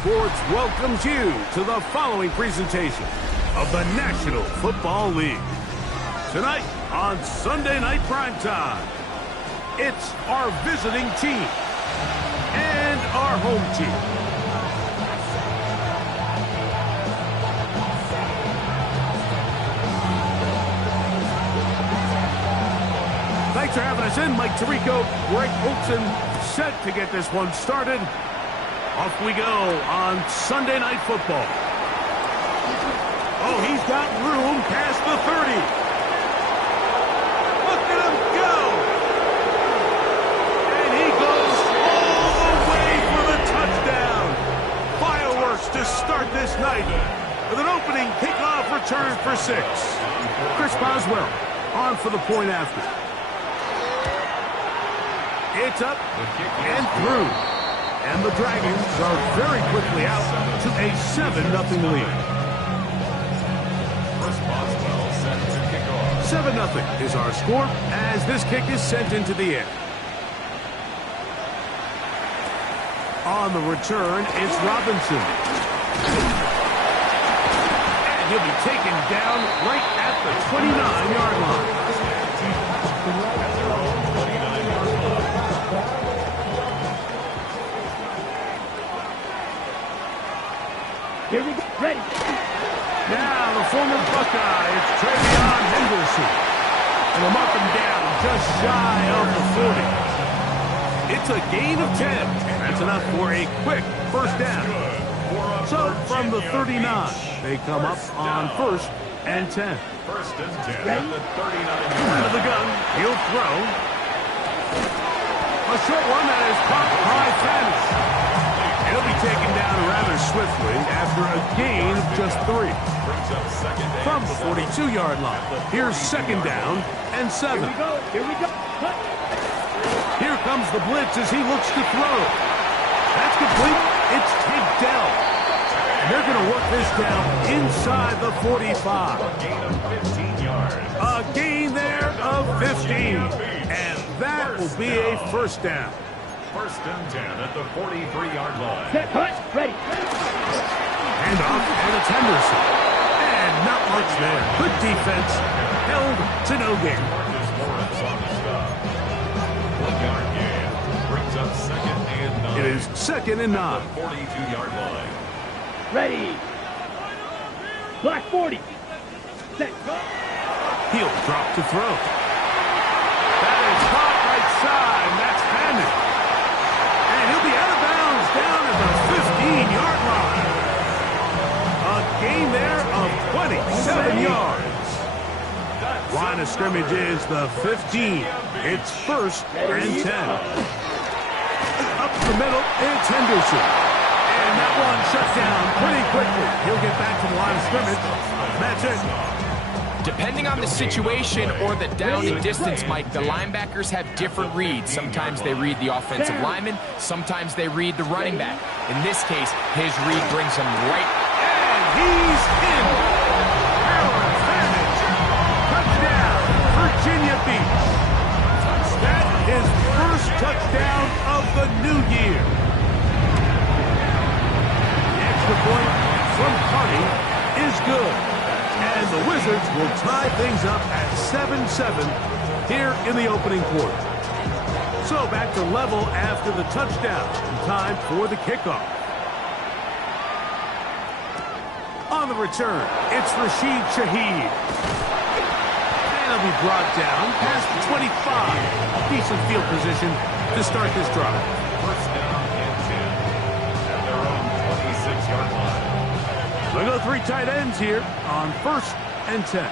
Sports welcomes you to the following presentation of the National Football League. Tonight on Sunday Night Primetime, it's our visiting team and our home team. Thanks for having us in. Mike Tirico, Greg Olson, set to get this one started. Off we go on Sunday Night Football. Oh, he's got room past the 30. Look at him go. And he goes all the way for the touchdown. Fireworks to start this night with an opening kickoff return for 6. Chris Boswell on for the point after. It's up and through. And the Dragons are very quickly out to a 7-0 lead. 7-0 is our score as this kick is sent into the air. On the return, it's Robinson. And he'll be taken down right at the 29-yard line. Here we go. Ready. Now the former Buckeye, it's Travion Henderson. And they'll mark him down just shy of the 40. It's a gain of 10. That's enough for a quick first down. So from the 39, they come up on 1st and 10. First and 10 at the 39. Out of the gun, he'll throw. A short one that is caught by Fannis. He'll be taken down rather swiftly after a gain of just 3. From the 42-yard line, here's second down and 7. Here we go. Here comes the blitz as he looks to throw. That's complete. It's Tate Dell. And they're going to work this down inside the 45. A gain of 15 yards. A gain there of 15. And that will be a first down. First and 10 at the 43-yard line. Set, cut, ready. Hand off, and it's Henderson. And not much there. Good defense. Held to no gain. Marcus Morris on the stop. 1-yard gain. Brings up second and 9. It is second and 9. At the 42-yard line. Ready. Black 40. Set, cut. He'll drop to throw. That is caught right side. That's Hammond. And he'll be out of bounds down at the 15-yard line. A gain there of 27 yards. Line of scrimmage is the 15. It's 1st and 10. Up the middle, it's Henderson. And that one shut down pretty quickly. He'll get back to the line of scrimmage. That's it. Depending on the situation or the down and distance, Mike, the linebackers have different reads. Sometimes they read the offensive lineman. Sometimes they read the running back. In this case, his read brings him right. And he's in. Aaron Fannis. Touchdown, Virginia Beach. That is first touchdown of the new year. Extra point from Carney is good. And the Wizards will tie things up at 7-7 here in the opening quarter. So back to level after the touchdown. Time for the kickoff. On the return, it's Rashid Shaheed. And he'll be brought down past the 25. Decent field position to start this drive. First down and 10 at their own 26-yard line. We go 3 tight ends here on 1st and 10.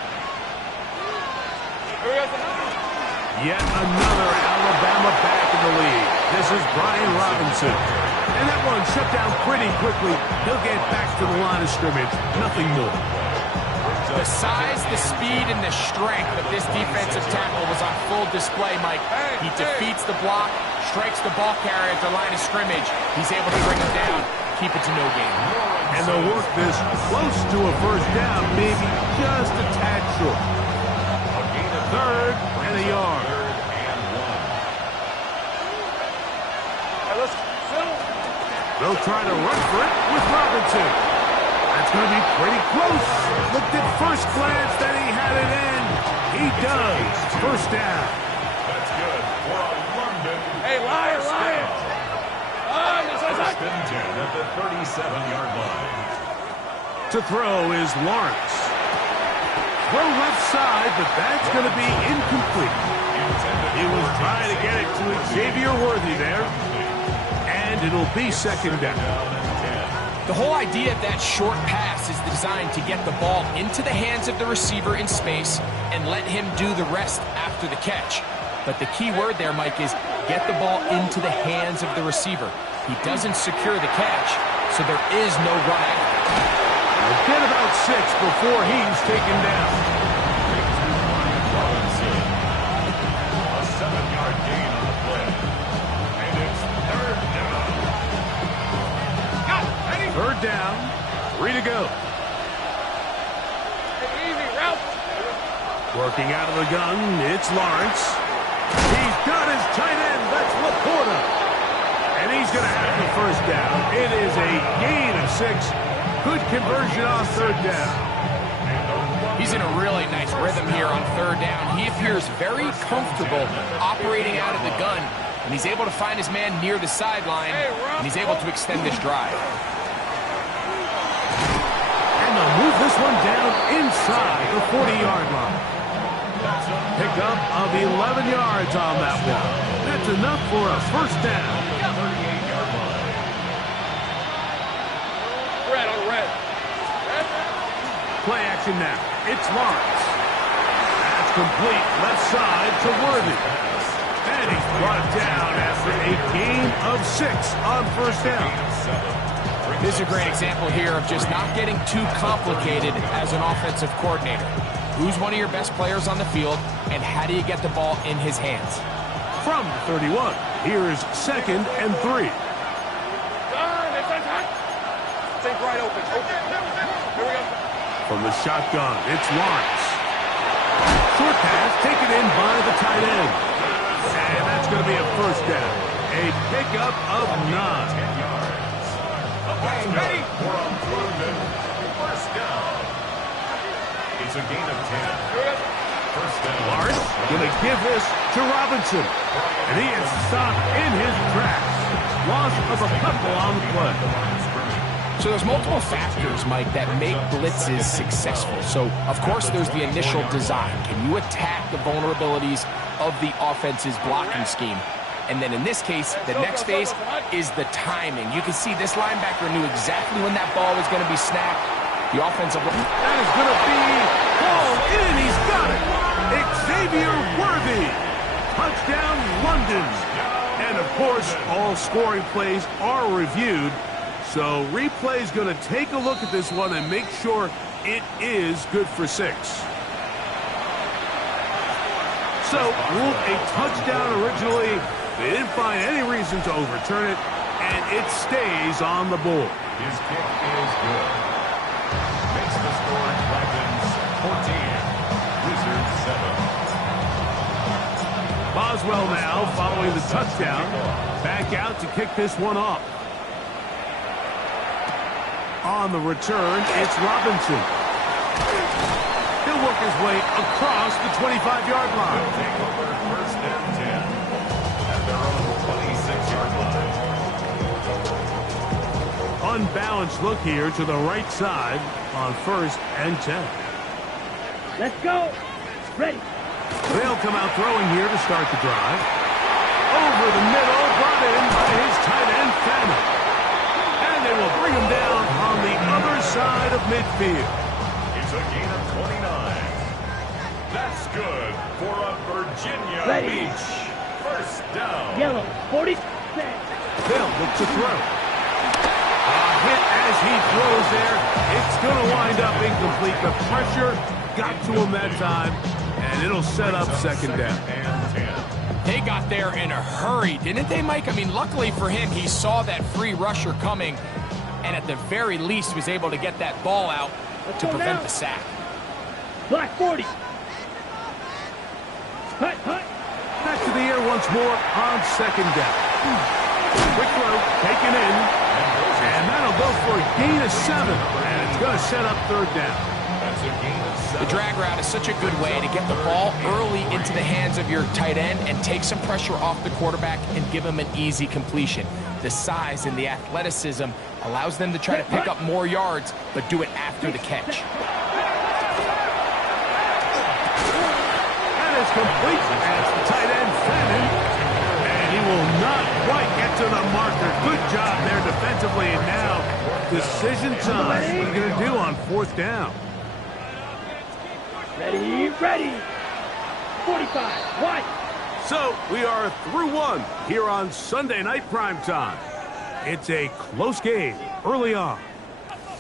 Yet another Alabama back in the lead. This is Brian Robinson. And that one shut down pretty quickly. He'll get back to the line of scrimmage. Nothing more. The size, the speed, and the strength of this defensive tackle was on full display, Mike. He defeats the block, strikes the ball carrier at the line of scrimmage. He's able to bring him down, keep it to no gain. And they'll work this close to a first down, maybe just a tad short. A gain of 3rd and a yard. 3rd and 1. They'll try to run for it with Robinson. That's going to be pretty close. Looked at first glance that he had it in. He does. First down. That's good for a London. Hey, Lion, Lion. First and 10 at the 37-yard line. To throw is Lawrence. Throw left side, but that's going to be incomplete. He was trying to get it to Xavier Worthy there. And it'll be second down. The whole idea of that short pass is designed to get the ball into the hands of the receiver in space and let him do the rest after the catch. But the key word there, Mike, is get the ball into the hands of the receiver. He doesn't secure the catch, so there is no run after. He'll get about 6 before he's taken down. Robinson. A 7-yard gain on the play. And it's third down. Third down, 3 to go. Easy route. Working out of the gun, it's Lawrence. He's got his tight end, that's Laporta. And he's going to have the first down. It is a gain of 6. Good conversion on third down. He's in a really nice rhythm here on third down. He appears very comfortable operating out of the gun, and he's able to find his man near the sideline, and he's able to extend this drive. And they'll move this one down inside the 40-yard line. Pickup of 11 yards on that one. That's enough for a first down. 38-yard line. Red on red. Play action now. It's Lawrence. That's complete left side to Worthy. And he's brought down after a gain of 6 on first down. This is a great example here of just not getting too complicated as an offensive coordinator. Who's one of your best players on the field, and how do you get the ball in his hands? From the 31, here's second and 3. Think right open. Here we go. From the shotgun, it's Lawrence. Short pass taken in by the tight end. And that's going to be a first down. A pickup of 9. 10 yards. Ready? For a London. First down. It's a gain of 10. First down. Lawrence going to give this to Robinson. And he is stopped in his tracks. Loss of a couple on the play. So there's multiple factors, Mike, that make blitzes successful. So, of course, there's the initial design. Can you attack the vulnerabilities of the offense's blocking scheme? And then in this case, the next phase is the timing. You can see this linebacker knew exactly when that ball was going to be snapped. The offensive line. That is going to be hauled in. He's got it. Xavier Worthy. Touchdown, London. And, of course, all scoring plays are reviewed. So replay's going to take a look at this one and make sure it is good for 6. So ruled a touchdown originally. They didn't find any reason to overturn it, and it stays on the board. His kick is good. Makes the score Dragons 14, Wizards 7. Boswell now following the touchdown. Back out to kick this one off. On the return, it's Robinson. He'll work his way across the 25-yard line. Take over first and 10 at their own 26-yard line. Unbalanced look here to the right side on first and 10. Let's go. Ready. They'll come out throwing here to start the drive. Over the middle, brought in by his tight end, Fannin. And they will bring him down on the other side of midfield. It's a gain of 29. That's good for a Virginia Ready. Beach first down. Yellow. 40. They'll look to throw. A hit as he throws there. It's going to wind up incomplete. The pressure got to him that time, and it'll set up second down. And 10. They got there in a hurry, didn't they, Mike? I mean, luckily for him, he saw that free rusher coming, and at the very least was able to get that ball out to prevent the sack. Black 40. Hut, hut. Back to the air once more on second down. Quick throw taken in. They'll go for a gain of 7, and it's going to set up third down. That's a gain of 7. The drag route is such a good way to get the ball early into the hands of your tight end and take some pressure off the quarterback and give him an easy completion. The size and the athleticism allows them to try to pick up more yards, but do it after the catch. That is complete. That's the tight end, Fannin. And he will not quite get to the marker. Good job there defensively. And now, decision time. What are you going to do on fourth down? Ready, ready. 45, one. So, we are through one here on Sunday Night Primetime. It's a close game early on.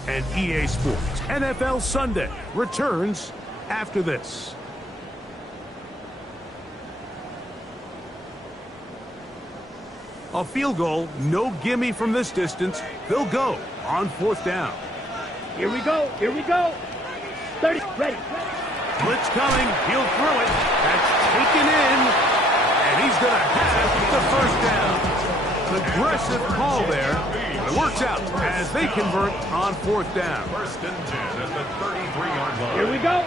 And EA Sports NFL Sunday returns after this. A field goal, no gimme from this distance. They'll go on fourth down. Here we go, here we go. 30, ready. Blitz coming, he'll throw it. That's taken in, and he's going to have the first down. Aggressive call there. It works out as they convert on fourth down. First and 10 at the 33-yard line. Here we go.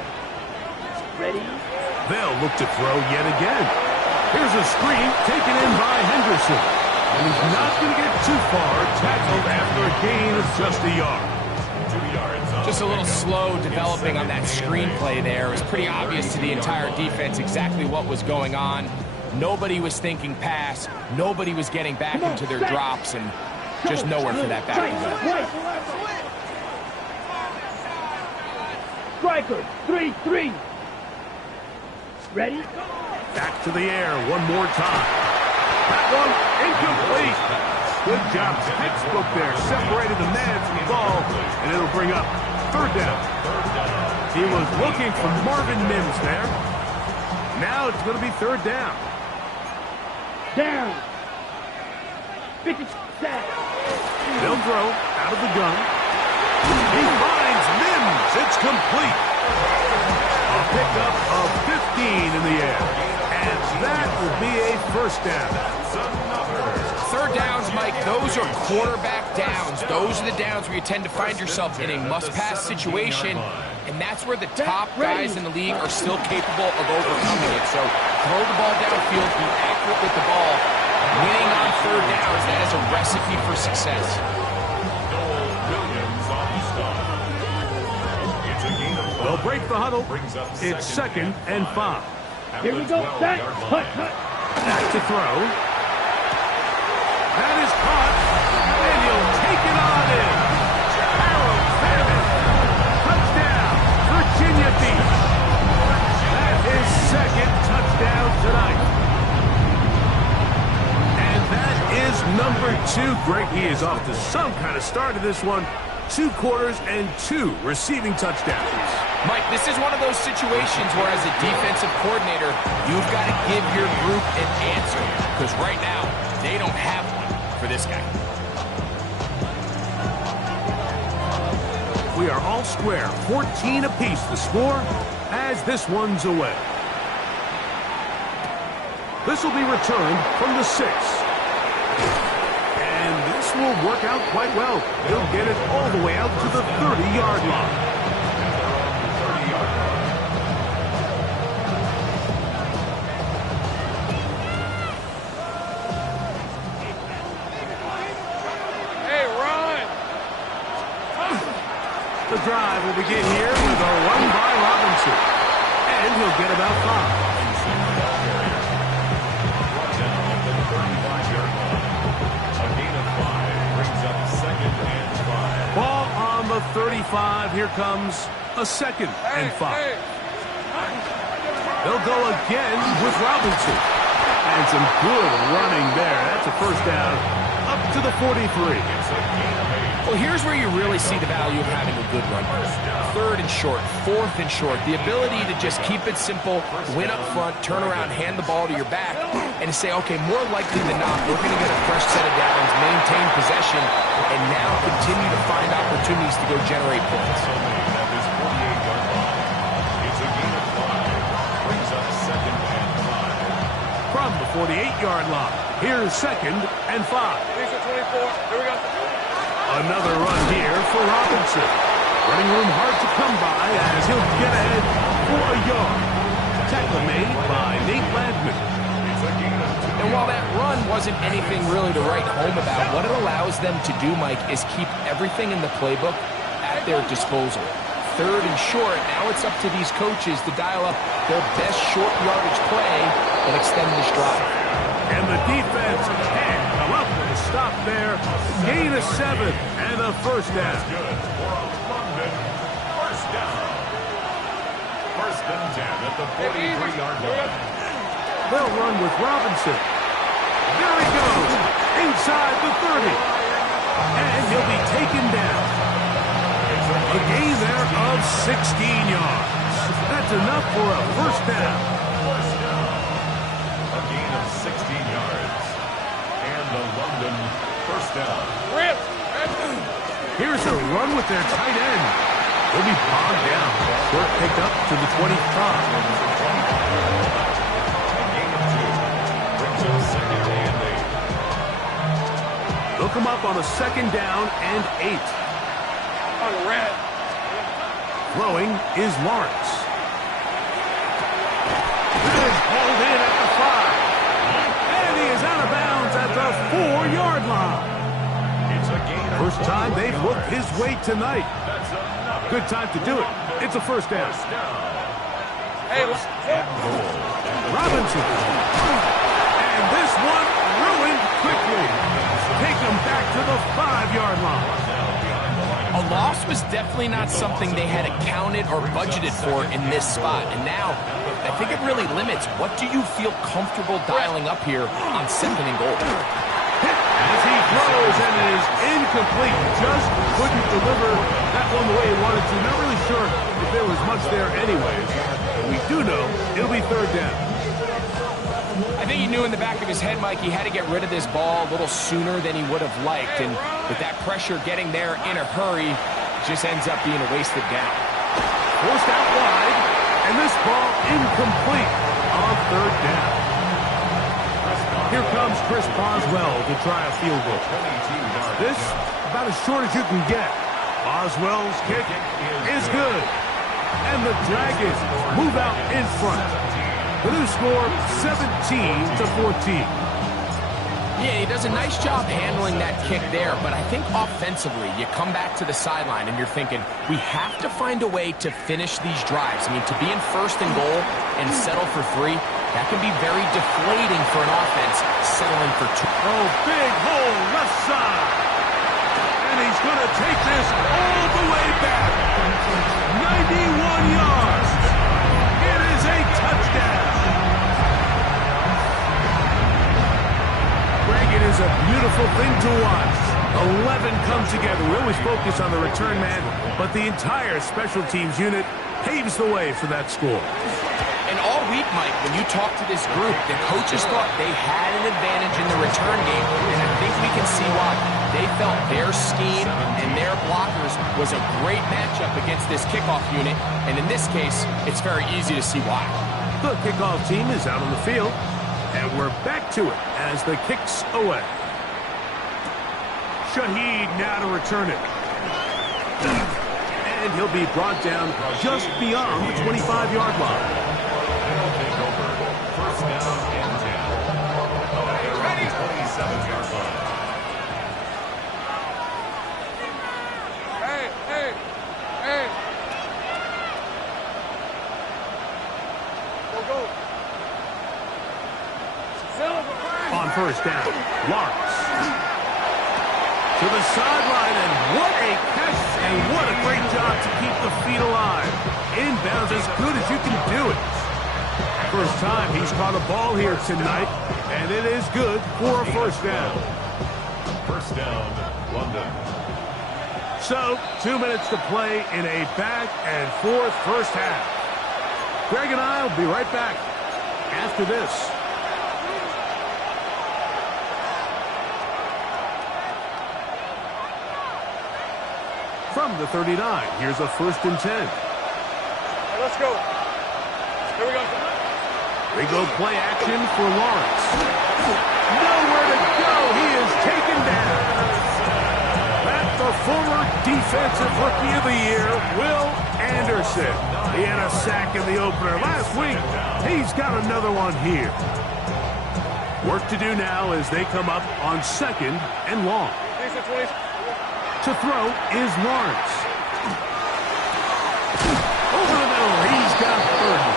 Ready. They'll look to throw yet again. Here's a screen taken in by Henderson. And he's not going to get too far, tackled after a gain of just a yard. 2 yards on. Just a little slow developing on that screenplay there. It was pretty obvious to the entire defense exactly what was going on. Nobody was thinking pass. Nobody was getting back into their drops, and just nowhere for that back. Striker, 3-3. Ready? Back to the air one more time. That one incomplete. Good job. Textbook there. Separated the man from the ball, and it'll bring up third down. He was looking for Marvin Mims there. Now it's going to be third down. Down. 50 set. They'll throw out of the gun. He finds Mims. It's complete. A pickup of 15 in the air. And that will be a first down. Third downs, Mike, those are quarterback downs. Those are the downs where you tend to find yourself in a must-pass situation, and that's where the top guys in the league are still capable of overcoming it. So throw the ball downfield, be accurate with the ball. Winning on third downs, that is a recipe for success. They'll break the huddle. It's second and 5. Here we go. Set. Cut, cut. Back to throw. That is caught, and he'll take it on in. Harold Fannin. Touchdown, Virginia Beach. That is second touchdown tonight. And that is number 2. Greg, he is off to some kind of start to this one. 2 quarters and 2 receiving touchdowns. Mike, this is one of those situations where as a defensive coordinator, you've got to give your group an answer. Because right now, they don't have one for this guy. We are all square. 14 apiece the score as this one's away. This will be returned from the 6. And this will work out quite well. He'll get it all the way out to the 30-yard line. The drive will begin here with a run by Robinson. And he'll get about 5. Ball on the 35. Here comes a second and 5. They'll go again with Robinson. And some good running there. That's a first down up to the 43. Well, here's where you really see the value of having a good run. Third and short, fourth and short. The ability to just keep it simple, win up front, turn around, hand the ball to your back, and to say, okay, more likely than not, we're going to get a fresh set of downs, maintain possession, and now continue to find opportunities to go generate points. From the 48-yard line, here's second and 5. These are 24. Here we go. Another run here for Robinson. Running room hard to come by as he'll get ahead for a yard. Tackle made by Nate Landman. And while that run wasn't anything really to write home about, what it allows them to do, Mike, is keep everything in the playbook at their disposal. Third and short, now it's up to these coaches to dial up their best short yardage play and extend this drive. And the defense can't come up with a stop there. Gain of 7 and a first down. First and 10 at the 43-yard line. They'll run with Robinson. There he goes, inside the 30. And he'll be taken down. A gain there of 16 yards. That's enough for a first down. A gain of 16 yards. And the London first down. Here's a run with their tight end. He'll be bogged down. Short pick up to the 25. A gain of 2. Brings up second and 8. They'll come up on a second down and 8. On the red. Throwing is Lawrence. That is hauled in at the 5. And he is out of bounds at the 4-yard line. It's a gain of First time they've looked his way tonight. That's another. Good time to do it. It's a first down. Hey, Robinson. And this one ruined quickly. Take him back to the 5-yard line. A loss was definitely not something they had accounted or budgeted for in this spot. And now, I think it really limits what do you feel comfortable dialing up here on 2nd and goal. As he throws and it is incomplete. Just couldn't deliver that one the way he wanted to. Not really sure if there was much there anyways. But we do know it'll be 3rd down. I think he knew in the back of his head, Mike, he had to get rid of this ball a little sooner than he would have liked. And with that pressure getting there in a hurry, it just ends up being a wasted down. Forced out wide, and this ball incomplete on 3rd down. Here comes Chris Boswell to try a field goal. This, about as short as you can get. Boswell's kick is good. And the Dragons move out in front. The new score, 17-14. Yeah, he does a nice job handling that kick there, but I think offensively, you come back to the sideline and you're thinking, we have to find a way to finish these drives. I mean, to be in 1st and goal and settle for 3, that can be very deflating for an offense settling for 2. Oh, big hole left side. And he's going to take this all the way back. 91 yards. It is a touchdown. Greg, it is a beautiful thing to watch. 11 come together. We always focus on the return man, but the entire special teams unit paves the way for that score. And all week, Mike, when you talk to this group, the coaches thought they had an advantage in the return game, and I think we can see why. They felt their scheme and their blockers was a great matchup against this kickoff unit, and in this case, it's very easy to see why. The kickoff team is out on the field, and we're back to it as the kick's away. Shaheed now to return it. And he'll be brought down just beyond the 25-yard line. First down and 10. Ready? 27-yard line. Hey. Go. On first down, Lawrence. To the sideline, and what a catch, and what a great job to keep the feet alive. Inbounds as good as you can do it. First time he's caught a ball here tonight, and it is good for a first down. First down, London. So, 2 minutes to play in a back-and-forth first half. Greg and I will be right back after this. From the 39, here's a 1st and 10. Hey, let's go. Here we go. They go play action for Lawrence. Nowhere to go. He is taken down. That the former Defensive Rookie of the Year, Will Anderson. He had a sack in the opener last week. He's got another one here. Work to do now as they come up on 2nd and long. To throw is Lawrence. Over the middle, he's got Burton.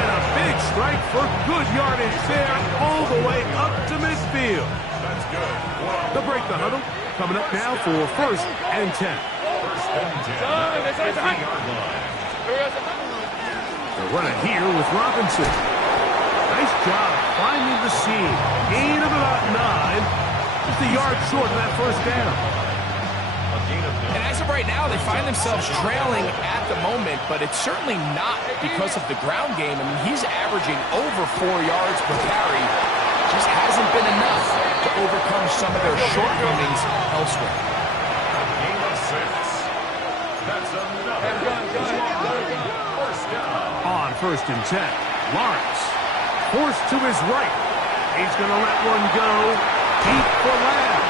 And a big strike for good yardage there all the way up to midfield. That's good. They'll break the huddle. Coming up now for 1st and 10. First and 10. 50-yard line. They're running here with Robinson. Nice job finding the seam. Gain of about 9. Just a yard short of that first down. And as of right now, they find themselves trailing at the moment, but it's certainly not because of the ground game. I mean, he's averaging over 4 yards per carry. Just hasn't been enough to overcome some of their shortcomings elsewhere. Gain of 6. That's another. First down. On 1st and 10, Lawrence forced to his right. He's going to let one go deep for Lamb.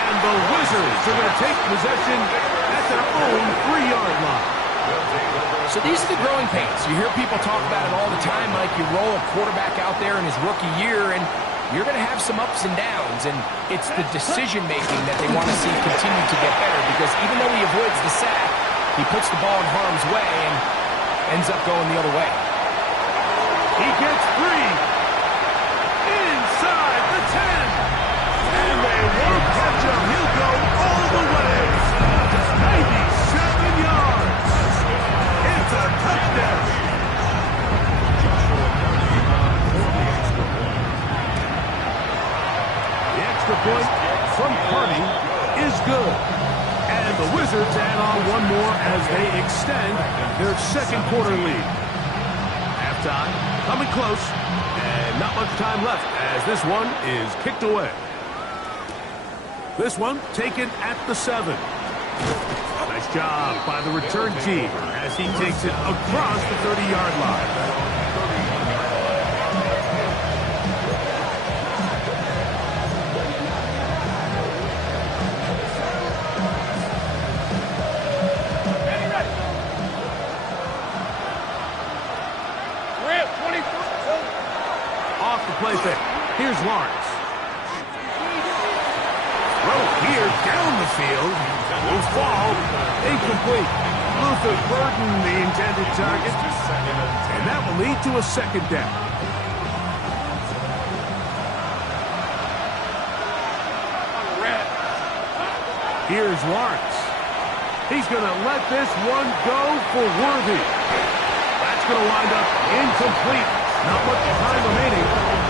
And the Wizards are going to take possession at their own 3-yard line. So these are the growing pains. You hear people talk about it all the time, Mike. You roll a quarterback out there in his rookie year, and you're going to have some ups and downs, and it's the decision-making that they want to see continue to get better, because even though he avoids the sack, he puts the ball in harm's way and ends up going the other way. He gets free. Inside the 10. And they won't catch him. He'll go all the way. 97 yards. It's a touchdown. The extra point from Carney is good. And the Wizards add on one more as they extend their 2nd quarter lead. Halftime coming close, and not much time left as this one is kicked away. This one taken at the 7. Nice job by the return team as he takes it across the 30-yard line. Play fake. Here's Lawrence. Throw here down the field. Will fall. Incomplete. Luther Burden, the intended target. And that will lead to a 2nd down. Here's Lawrence. He's going to let this one go for Worthy. That's going to wind up incomplete. Not much time remaining.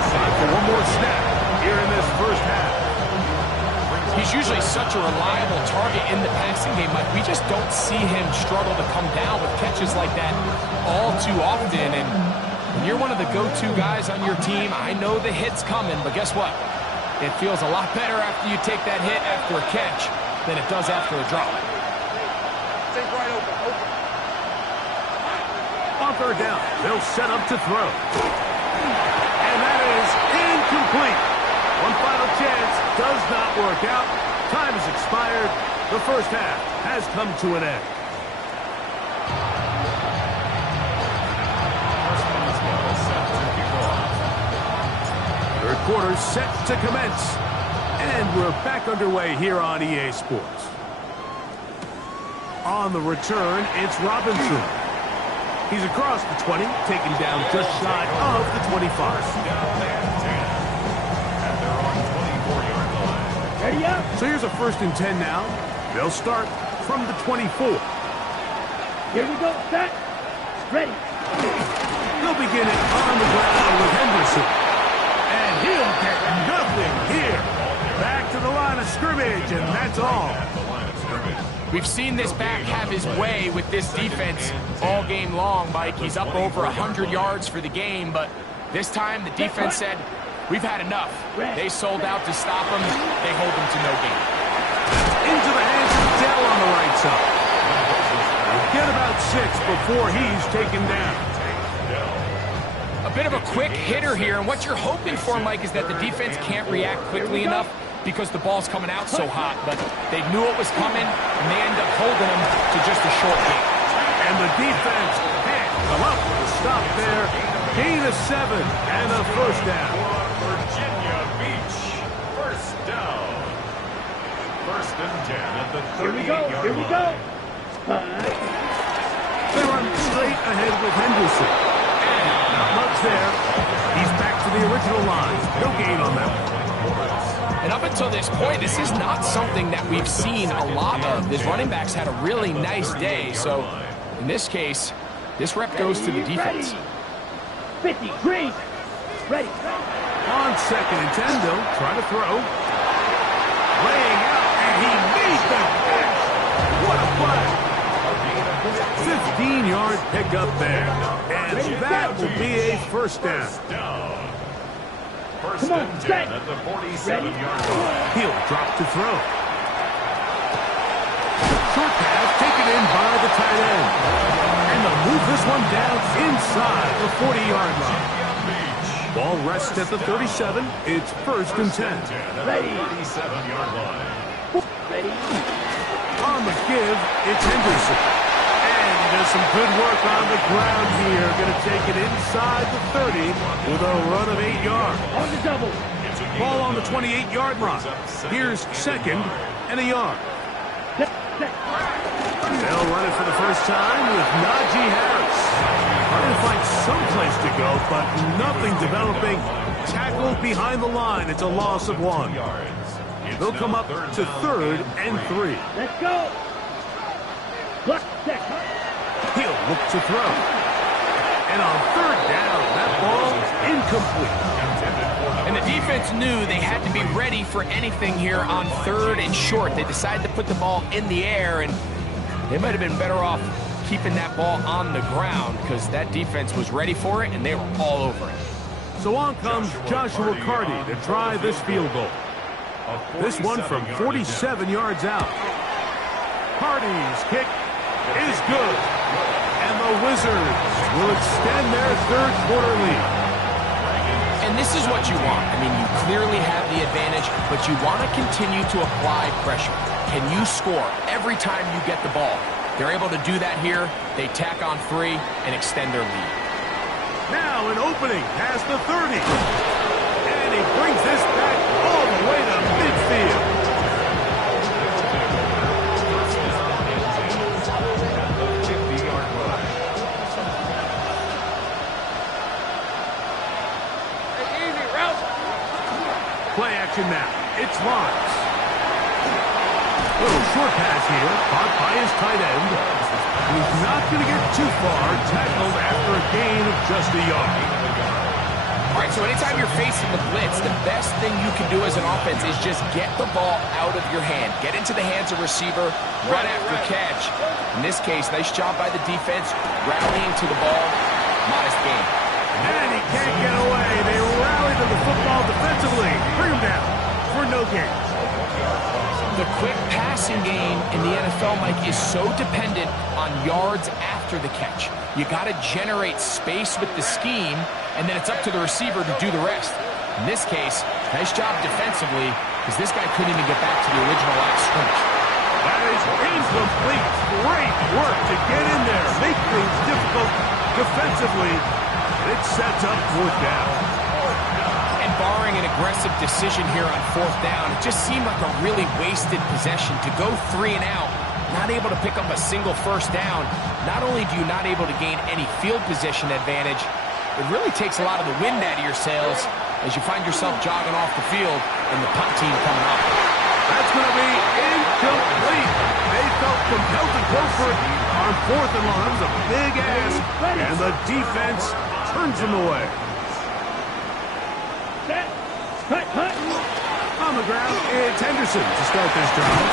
Time for one more snap here in this first half. He's usually such a reliable target in the passing game, but we just don't see him struggle to come down with catches like that all too often. And when you're one of the go-to guys on your team, I know the hit's coming, but guess what? It feels a lot better after you take that hit after a catch than it does after a drop. Think right open. On 3rd down, they'll set up to throw. And that is incomplete. One final chance does not work out. Time has expired. The first half has come to an end. Third quarter set to commence. And we're back underway here on EA Sports. On the return, it's Robinson. He's across the 20, taken down just shy of the 25. Ready up. So here's a 1st and 10 now. They'll start from the 24. Here we go. Set. Ready. They'll begin it on the ground with Henderson. And he'll get nothing here. Back to the line of scrimmage, and that's all. We've seen this back have his way with this defense all game long, Mike. He's up over 100 yards for the game, but this time the defense said, we've had enough. They sold out to stop him. They hold him to no gain. Into the hands of Dell on the right side. Get about 6 before he's taken down. A bit of a quick hitter here, and what you're hoping for, Mike, is that the defense can't react quickly enough because the ball's coming out so hot, but they knew it was coming, and they end up holding them to just a short gain. And the defense can't come up with a stop there. Gain of 7 and a first down. Virginia Beach, first down. First and 10 at the 38-yard line. Here we go. They run straight ahead with Henderson. And not much there. He's back to the original line. No gain on that one. And up until this point, this is not something that we've seen a lot of. This running back's had a really nice day. So in this case, this rep goes to the defense. 50, green. Ready. On second and 10, they'll try to throw. Laying out, and he made the catch. What a play. 15-yard pickup there. And that will be a first down. First and 10 at the 47-yard line. He'll drop to throw. Short pass taken in by the tight end. And they'll move this one down inside the 40-yard line. Ball rests at the 37. It's first and 10. Ready. 37-yard line. Ready. On the give, it's Henderson. And he does some good work on the ground here. Going to take it inside the 30 with a run of 8 yards. On the double. Ball on the 28-yard line. Here's second and a yard. They'll run it for the first time with Najee Harris. Trying to find some place to go, but nothing developing. Tackled behind the line. It's a loss of 1. They'll come up to third and 3. Let's go. Look, check. He'll look to throw. And on third down, that ball incomplete. And the defense knew they had to be ready for anything here on third and short. They decided to put the ball in the air, and they might have been better off keeping that ball on the ground because that defense was ready for it, and they were all over it. So on comes Joshua Carty to try this field goal. This one from 47 yards out. Carty's kick is good. And the Wizards will extend their third quarter lead. And this is what you want. I mean, you clearly have the advantage, but you want to continue to apply pressure. Can you score every time you get the ball? They're able to do that here. They tack on 3 and extend their lead. Now an opening past the 30. And he brings this back all the way to midfield. Play action now. It's Lawrence. Little short pass here, caught by his tight end. He's not going to get too far, tackled after a gain of just a yard. All right, so anytime you're facing the blitz, the best thing you can do as an offense is just get the ball out of your hand. Get into the hands of receiver, run after catch. In this case, nice job by the defense, rallying to the ball. Modest gain. And he can't get away. They rally to the football defensively. Bring him down for no gain. The quick passing game in the NFL, Mike, is so dependent on yards after the catch. You got to generate space with the scheme, and then it's up to the receiver to do the rest. In this case, nice job defensively, because this guy couldn't even get back to the original line of scrimmage. That is incomplete. Great work to get in there, make things difficult defensively. It sets up fourth down. And barring an aggressive decision here on fourth down, it just seemed like a really wasted possession to go 3 and out, not able to pick up a single first down. Not only do you not able to gain any field position advantage, it really takes a lot of the wind out of your sails as you find yourself jogging off the field and the punt team coming up. That's going to be incomplete. They felt compelled to go for it on fourth and long. That was a big ask, and the defense turns them away. Set. Cut. On the ground, it's Henderson to start this drive.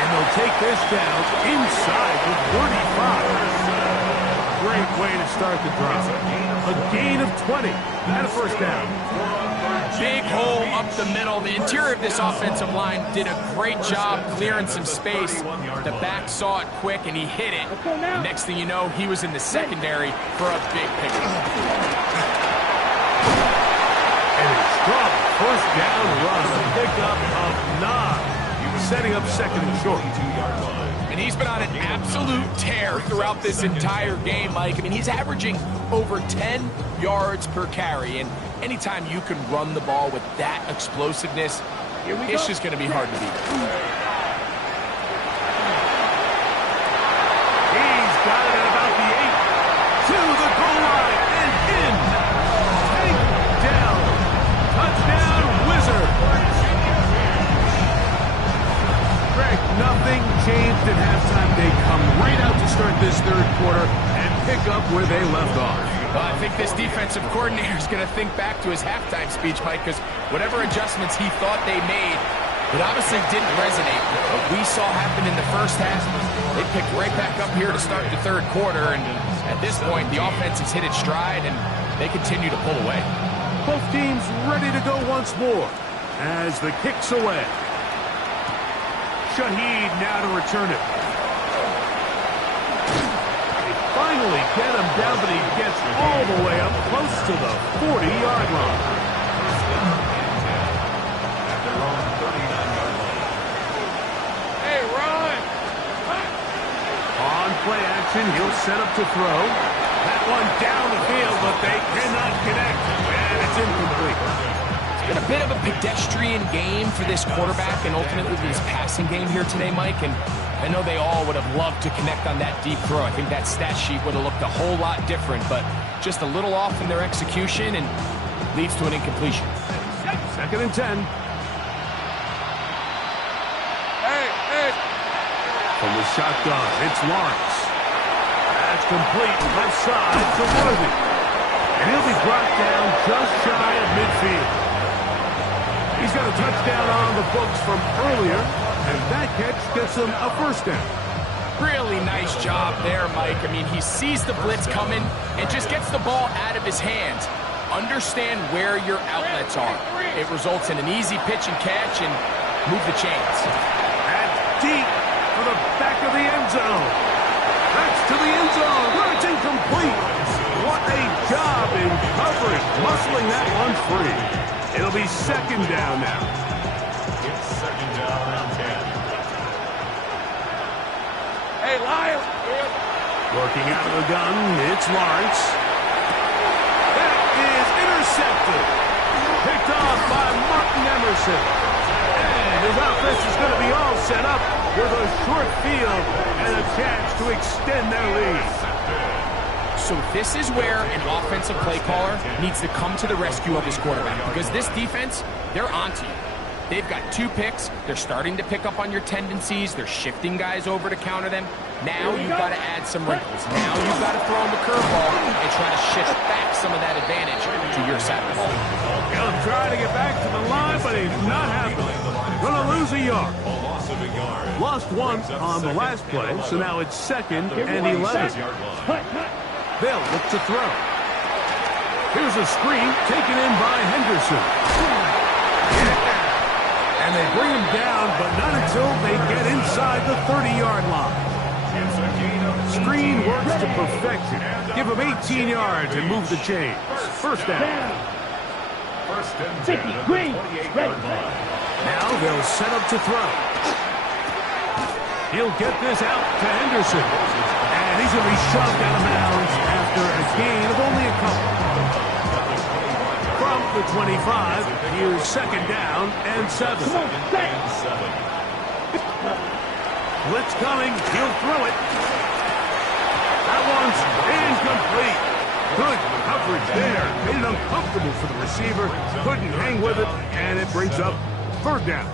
And they'll take this down inside the 35. Great way to start the drive. A gain of 20 and a first down. Big hole up the middle. The interior of this offensive line did a great job clearing some space. The back saw it quick, and he hit it. The next thing you know, he was in the secondary for a big pickup. And a strong first down run, a pickup of 9, setting up second and short. And he's been on an absolute tear throughout this entire game, Mike. I mean, he's averaging over 10 yards per carry, and anytime you can run the ball with that explosiveness, it's just going to be hard to beat. He's got it at about the 8, to the goal line, and in. Takedown. Touchdown, Wizard. Greg, nothing changed at halftime. They come right out to start this third quarter and pick up where they left off. Well, I think this defensive coordinator is going to think back to his halftime speech, Mike, because whatever adjustments he thought they made, it obviously didn't resonate. What we saw happen in the first half, they picked right back up here to start the third quarter, and at this point, the offense has hit its stride, and they continue to pull away. Both teams ready to go once more as the kick's away. Shaheed now to return it. Finally get him down, but he gets all the way up close to the 40-yard line. Hey, run! On play action, he'll set up to throw. That one down the field, but they cannot connect, and it's incomplete. It's been a bit of a pedestrian game for this quarterback and ultimately this passing game here today, Mike, and I know they all would have loved to connect on that deep throw. I think that stat sheet would have looked a whole lot different, but just a little off in their execution and leads to an incompletion. Second and 10. Hey! From the shotgun, it's Lawrence. That's complete left side to Worthy. And he'll be brought down just shy of midfield. He's got a touchdown on the books from earlier, and that catch gets him a first down. Really nice job there, Mike. I mean, he sees the blitz coming and just gets the ball out of his hands. Understand where your outlets are. It results in an easy pitch and catch and move the chains. And deep for the back of the end zone. That's to the end zone where it's incomplete. What a job in covering, muscling that one free. It'll be second down now. It's second down around 10. Hey, Lyle! Working out of the gun, it's Lawrence. That is intercepted. Picked off by Martin Emerson. And his offense is going to be all set up with a short field and a chance to extend their lead. So this is where an offensive play caller needs to come to the rescue of his quarterback, because this defense, they're onto you. They've got 2 picks. They're starting to pick up on your tendencies. They're shifting guys over to counter them. Now you've got to add some wrinkles. Now you've got to throw him a curveball and try to shift back some of that advantage to your side of the ball. He'll try to get back to the line, but he's not happening. Going to lose a yard. Lost 1 on the last play, so now it's second and 11. They'll look to throw. Here's a screen taken in by Henderson. And they bring him down, but not until they get inside the 30-yard line. Screen works to perfection. Give him 18 yards and move the chains. First down. First and 50, 10 green, at the 28-yard red. line. Now they'll set up to throw. He'll get this out to Henderson. And he's going to be shoved out of bounds after a gain of only a couple. From the 25, here's second down and 7. Blitz coming. He'll throw it. That one's incomplete. Good coverage there. Made it uncomfortable for the receiver. Couldn't hang with it, and it brings up third down.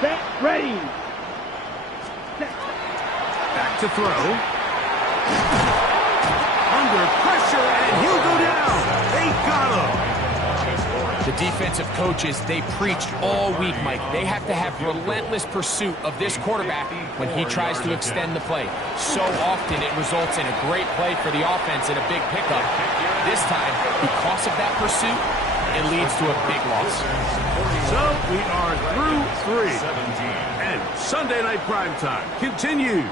Set, ready. Back to throw. Under pressure, and he'll go down. They got him. The defensive coaches, they preached all week, Mike. They have to have relentless pursuit of this quarterback when he tries to extend the play. So often it results in a great play for the offense and a big pickup. This time, because of that pursuit, it leads to a big loss. So we are through 3. And Sunday Night Primetime continues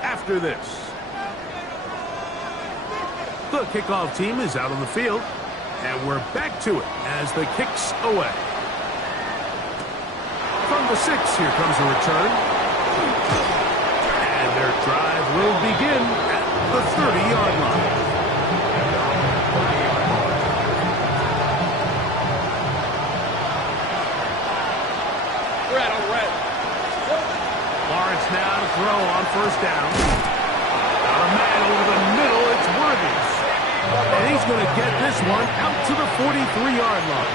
after this. The kickoff team is out on the field, and we're back to it as the kick's away. From the 6, here comes a return. And their drive will begin at the 30-yard line. Red. Lawrence now to throw on first down. Got a man over the middle. It's Worthy. And he's going to get this one out to the 43-yard line.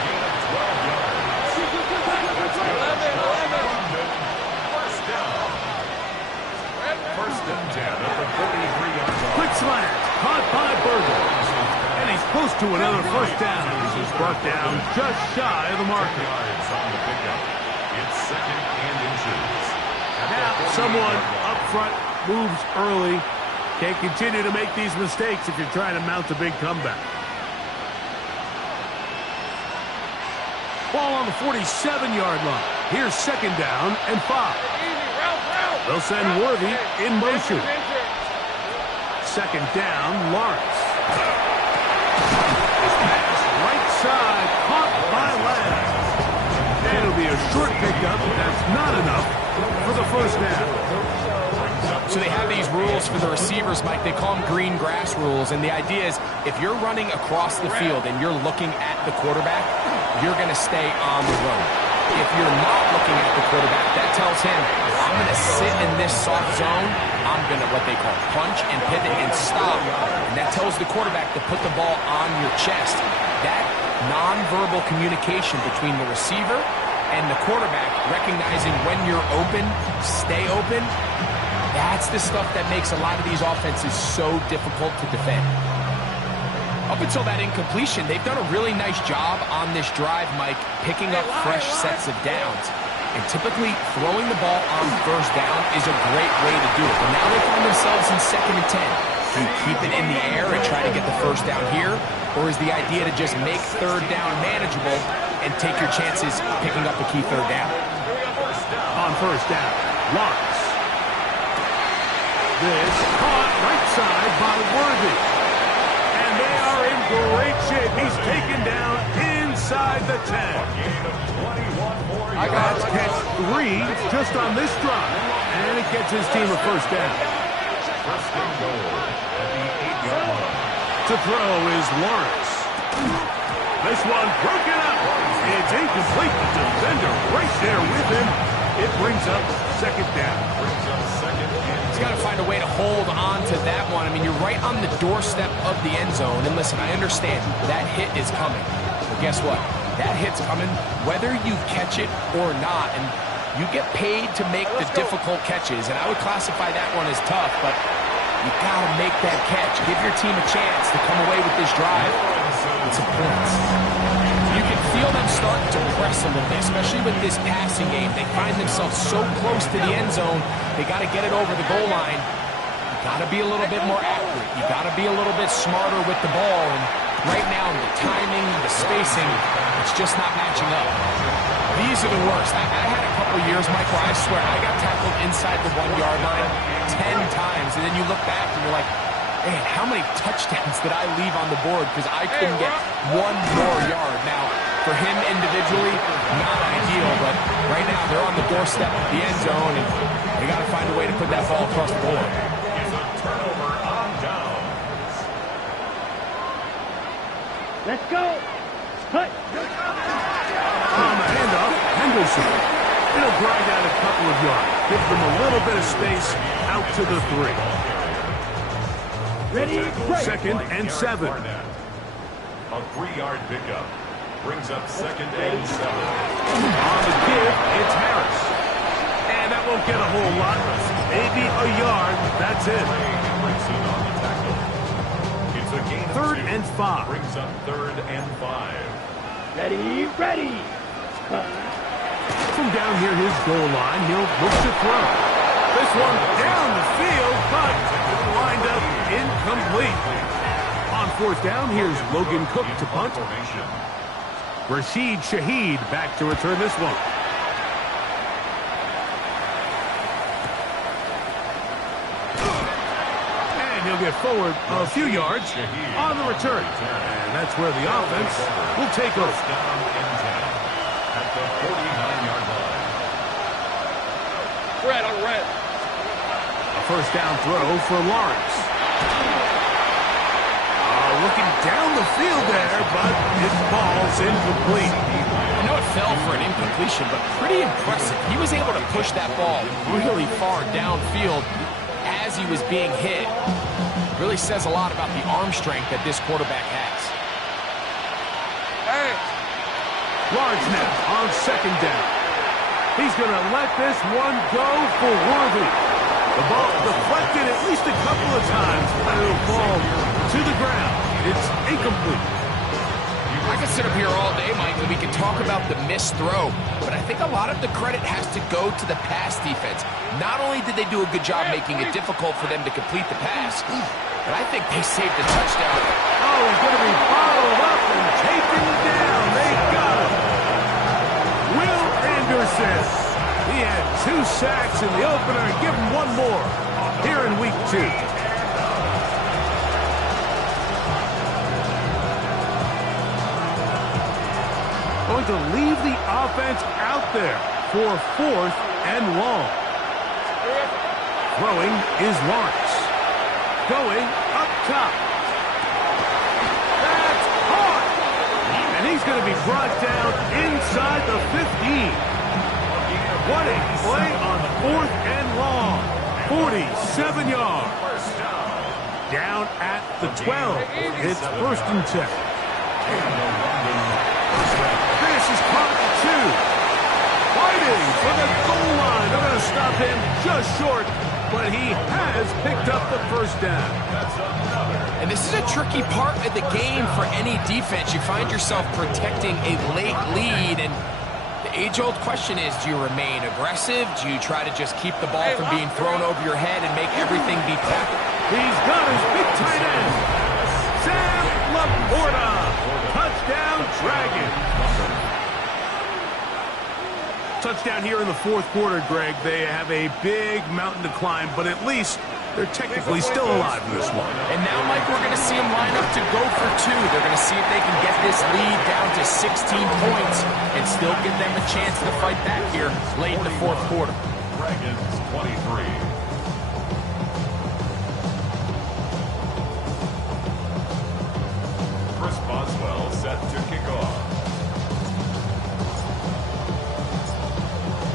First and 10 at the 43-yard line. Quick slant, caught by Burger. And he's close to another first down. He's brought down just shy of the marker. Yards on the pickup. It's second and inches. Now someone up front moves early. Can't continue to make these mistakes if you're trying to mount a big comeback. Ball on the 47-yard line. Here's second down and 5. They'll send Worthy in motion. Second down, Lawrence. This pass right side, caught by Lamb. And it'll be a short pickup, but that's not enough for the first down. So they have these rules for the receivers, Mike. They call them green grass rules. And the idea is if you're running across the field and you're looking at the quarterback, you're going to stay on the run. If you're not looking at the quarterback, that tells him, I'm going to sit in this soft zone. I'm going to what they call punch and pivot and stop. And that tells the quarterback to put the ball on your chest. That nonverbal communication between the receiver and the quarterback, recognizing when you're open, stay open, that's the stuff that makes a lot of these offenses so difficult to defend. Up until that incompletion, they've done a really nice job on this drive, Mike, picking up fresh sets of downs. And typically, throwing the ball on first down is a great way to do it. But now they find themselves in second and 10. Do you keep it in the air and try to get the first down here? Or is the idea to just make third down manageable and take your chances picking up a key third down? On first down, Lawrence. This caught right side by Worthy. And they are in great shape. He's taken down inside the 10. That's catch 3 just on this drive. And it gets his team a first down. First and goal at the 8-yard line. To throw is Lawrence. This one broken up. It's incomplete. The defender right there with him. It brings up second down. He's got to find a way to hold on to that one. I mean, you're right on the doorstep of the end zone. And listen, I understand that hit is coming. But guess what? That hit's coming whether you catch it or not. And you get paid to make the difficult catches. And I would classify that one as tough, but you got to make that catch. Give your team a chance to come away with this drive with some points. You can feel them starting to press a little bit, especially with this passing game. They find themselves so close to the end zone, they got to get it over the goal line. You got to be a little bit more accurate. You got to be a little bit smarter with the ball. And right now, the timing, the spacing, it's just not matching up. These are the worst. I had a couple years, Mike, where I swear I got tackled inside the 1-yard line 10 times. And then you look back and you're like, man, how many touchdowns did I leave on the board because I couldn't get one more yard? Now, for him individually, not ideal, but right now they're on the doorstep of the end zone, and they got to find a way to put that ball across the board. It's a turnover on downs. Let's go. Cut. On the handoff, Henderson. It'll grind out a couple of yards. Give them a little bit of space out to the 3. Ready, break. Second and 7. A 3-yard pickup brings up second and 7. On the give, it's Harris. And that won't get a whole lot. Maybe a yard. That's it. Brings on the tackle. It's a gain of 3rd 2. and 5. Brings up 3rd and 5. Ready. From down here his goal line, he'll look to throw. This one down the field, but it'll wind up incomplete. On 4th down, here's Logan Cook to punt. Rashid Shaheed back to return this one. And he'll get forward a few yards on the return. And that's where the offense will take over. First down and 10 at the 49-yard line. Red on red. A first down throw for Lawrence. Looking down the field there, but it falls incomplete. I know it fell for an incompletion, but pretty impressive. He was able to push that ball really far downfield as he was being hit. Really says a lot about the arm strength that this quarterback has. Hey. Lawrence now on second down. He's going to let this one go for Worthy. The ball deflected at least a couple of times, but it'll fall to the ground. It's incomplete. I could sit up here all day, Mike, and we can talk about the missed throw, but I think a lot of the credit has to go to the pass defense. Not only did they do a good job making it difficult for them to complete the pass, but I think they saved the touchdown. Oh, he's going to be followed up and taken down. They got him. Will Anderson. He had 2 sacks in the opener and give him one more here in week 2. Going to leave the offense out there for 4th and long. Throwing is Lawrence. Going up top. That's caught. And he's going to be brought down inside the 15. What a play on 4th and long. 47 yards. Down at the 12. It's 1st and 10. This is caught 2. Fighting for the goal line. They're going to stop him just short, but he has picked up the first down. And this is a tricky part of the game for any defense. You find yourself protecting a late lead, and the age-old question is, do you remain aggressive? Do you try to just keep the ball from being thrown over your head and make everything be tackled? He's got his big tight end. Sam Laporta. Touchdown, Dragon. Touchdown here in the 4th quarter, Greg. They have a big mountain to climb, but at least they're technically still alive in this one. And now, Mike, we're going to see them line up to go for 2. They're going to see if they can get this lead down to 16 points and still give them a chance to fight back here late in the 4th quarter. Dragons 23. Chris Boswell set to kick off.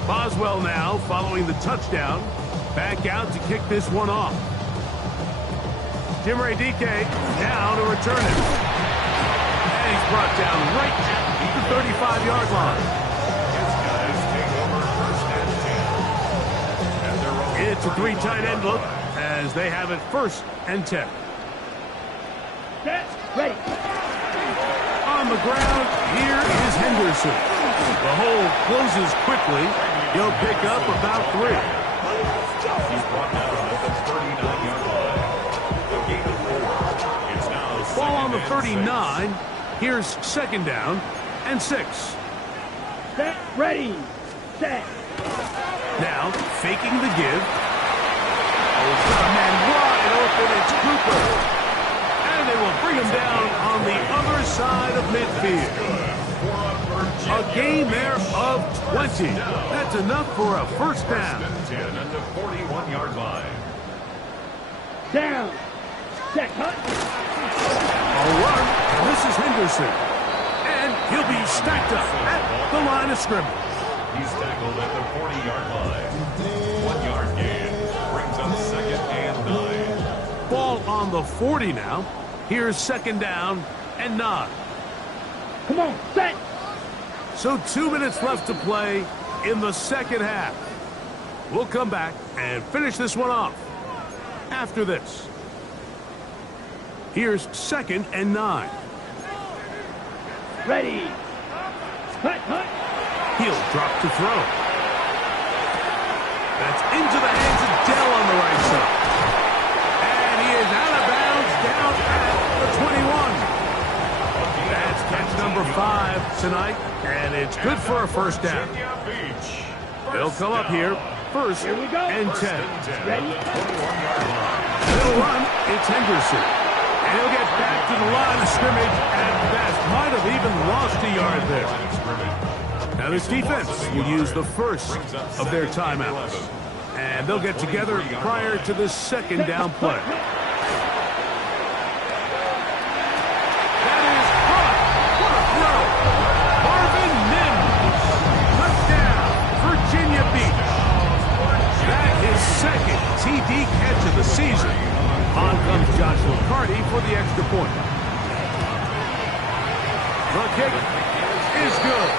Boswell now following the touchdown. Back out to kick this one off. Tim Radike now to return it. And he's brought down right at the 35-yard line. His guys take over 1st and 10. At their own It's a 3 tight end look as they have it 1st and 10. Set. Ready. On the ground, here is Henderson. The hole closes quickly. He'll pick up about 3. He's brought down at the 39-yard line. The gain of 4. It's now Ball on the 2nd and 39. Here's 2nd down and 6. Set. Ready. Set. Now, faking the give. Oh, got a man wide open. It's Cooper. And they will bring him down on the other side of midfield. A gain there of 20. That's enough for a first down. 10 at the 41-yard line. Down. Set. Hut. A run. This is Henderson. And he'll be stacked up at the line of scrimmage. He's tackled at the 40-yard line. 1-yard gain brings up 2nd and 9. Ball on the 40 now. Here's 2nd down and 9. Come on. Set. So 2 minutes left to play in the 2nd half. We'll come back and finish this one off after this. Here's 2nd and 9. Ready. Hut. Hut. He'll drop to throw. That's into the hands of Dell on the right side. And he is out of bounds down at the 21. That's catch number 5 tonight, and it's good for a first down. They'll come up here first Here we go. and 10. First and 10 at the 21-yard line. He'll run. It's Henderson. And he'll get back to the line of scrimmage at best. Might have even lost a yard there. Line of scrimmage. Now this defense will use the first of their timeouts. And they'll get together prior to the second down play. That is caught. What a throw. Marvin Mims. Touchdown, Virginia Beach. That is second TD catch of the season. On comes Joshua Carty for the extra point. The kick is good.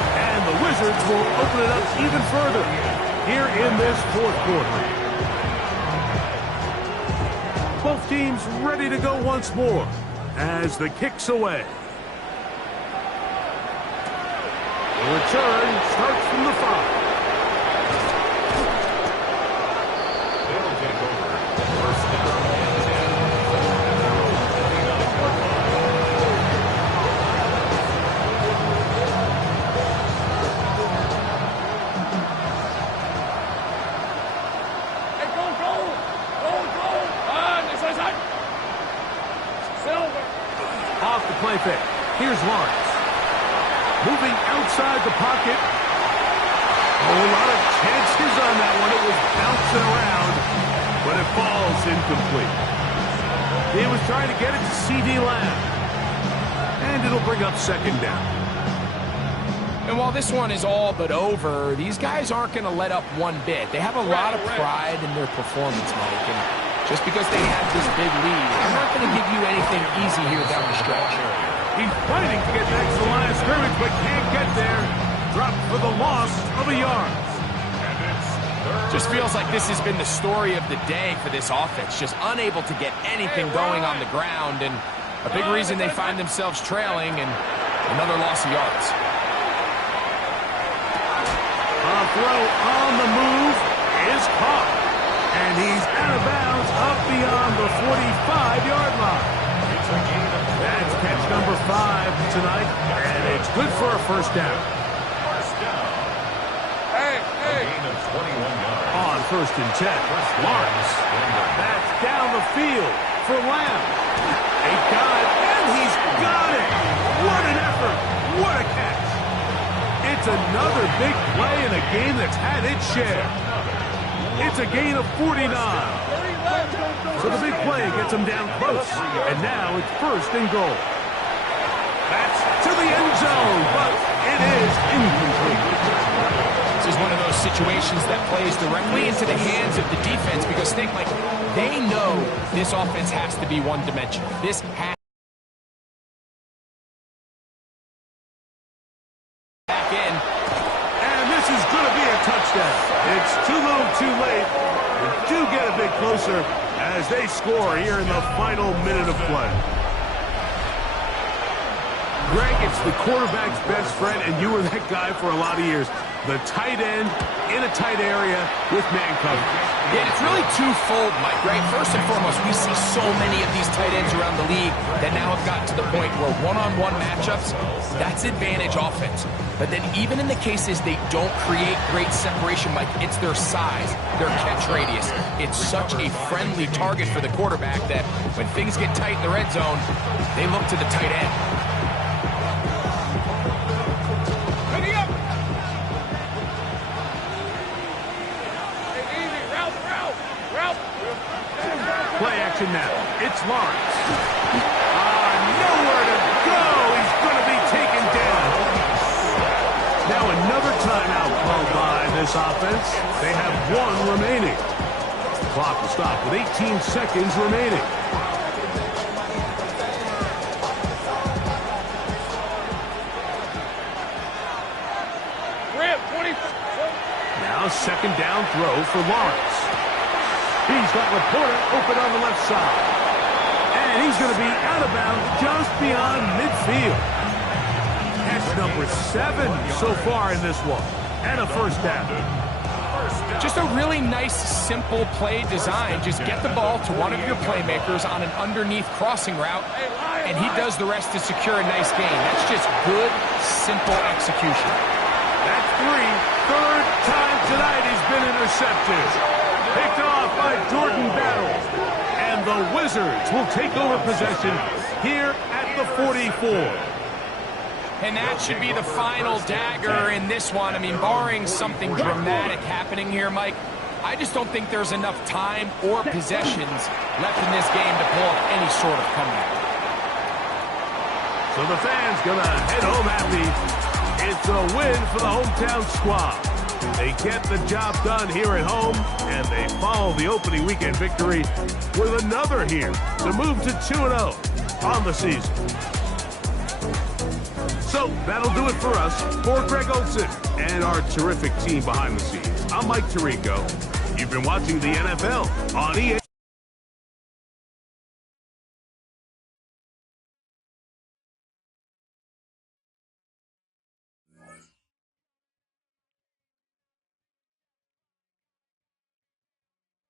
And the Wizards will open it up even further here in this fourth quarter. Both teams ready to go once more as the kick's away. The return starts from the 5. They'll take over. First down and 10. Off the play fake. Here's Lawrence. Moving outside the pocket. A lot of chances on that one. It was bouncing around, but it falls incomplete. He was trying to get it to C.D. Lamb. And it'll bring up second down. And while this one is all but over, these guys aren't going to let up one bit. They have a lot of pride in their performance, Mike. And just because they have this big lead, I'm not going to give you anything easy here down the stretch. He's fighting to get back to the line of scrimmage, but can't get there. Dropped for the loss of a yard. Just feels like this has been the story of the day for this offense. Just unable to get anything going on the ground, and a big reason they find themselves trailing, and another loss of yards. A throw on the move is caught. And he's out of bounds up beyond the 45-yard line. That's catch number 5 tonight, and it's good for a first down. First down. Hey, hey. Gain of 21 yards. On first and 10, Lawrence. That's down the field for Lamb. A dive, and he's got it. What an effort. What a catch. It's another big play in a game that's had its share. It's a gain of 49. So the big play gets him down close. And now it's first and goal. That's to the end zone, but it is incomplete. This is one of those situations that plays directly into the hands of the defense because, think, like, they know this offense has to be one-dimensional. This has back in. And this is going to be a touchdown. It's too little too late. They do get a bit closer as they score here in the final minute of play. Greg, it's the quarterback's best friend, and you were that guy for a lot of years. The tight end in a tight area with man coverage. Yeah, it's really twofold, Mike, right? First and foremost, we see so many of these tight ends around the league that now have gotten to the point where one-on-one matchups, that's advantage offense. But then even in the cases they don't create great separation, Mike, it's their size, their catch radius. It's such a friendly target for the quarterback that when things get tight in the red zone, they look to the tight end. Play action now. It's Lawrence. Nowhere to go. He's going to be taken down. Now another timeout called by this offense. They have one remaining. The clock will stop with 18 seconds remaining. Now second down throw for Lawrence. He's got Laporta open on the left side. And he's going to be out of bounds just beyond midfield. Catch number 7 so far in this one. And a first down. Just a really nice, simple play design. Just get the ball to one of your playmakers on an underneath crossing route, and he does the rest to secure a nice gain. That's just good, simple execution. That's 3. Third time tonight he's been intercepted. Picked off by Jordan Battle. And the Wizards will take over possession here at the 44. And that should be the final dagger in this one. I mean, barring something dramatic happening here, Mike, I just don't think there's enough time or possessions left in this game to pull off any sort of comeback. So the fans gonna head home happy. It's a win for the hometown squad. They get the job done here at home, and they follow the opening weekend victory with another here to move to 2-0 on the season. So that'll do it for us. For Greg Olson and our terrific team behind the scenes, I'm Mike Tirico. You've been watching the NFL on EA.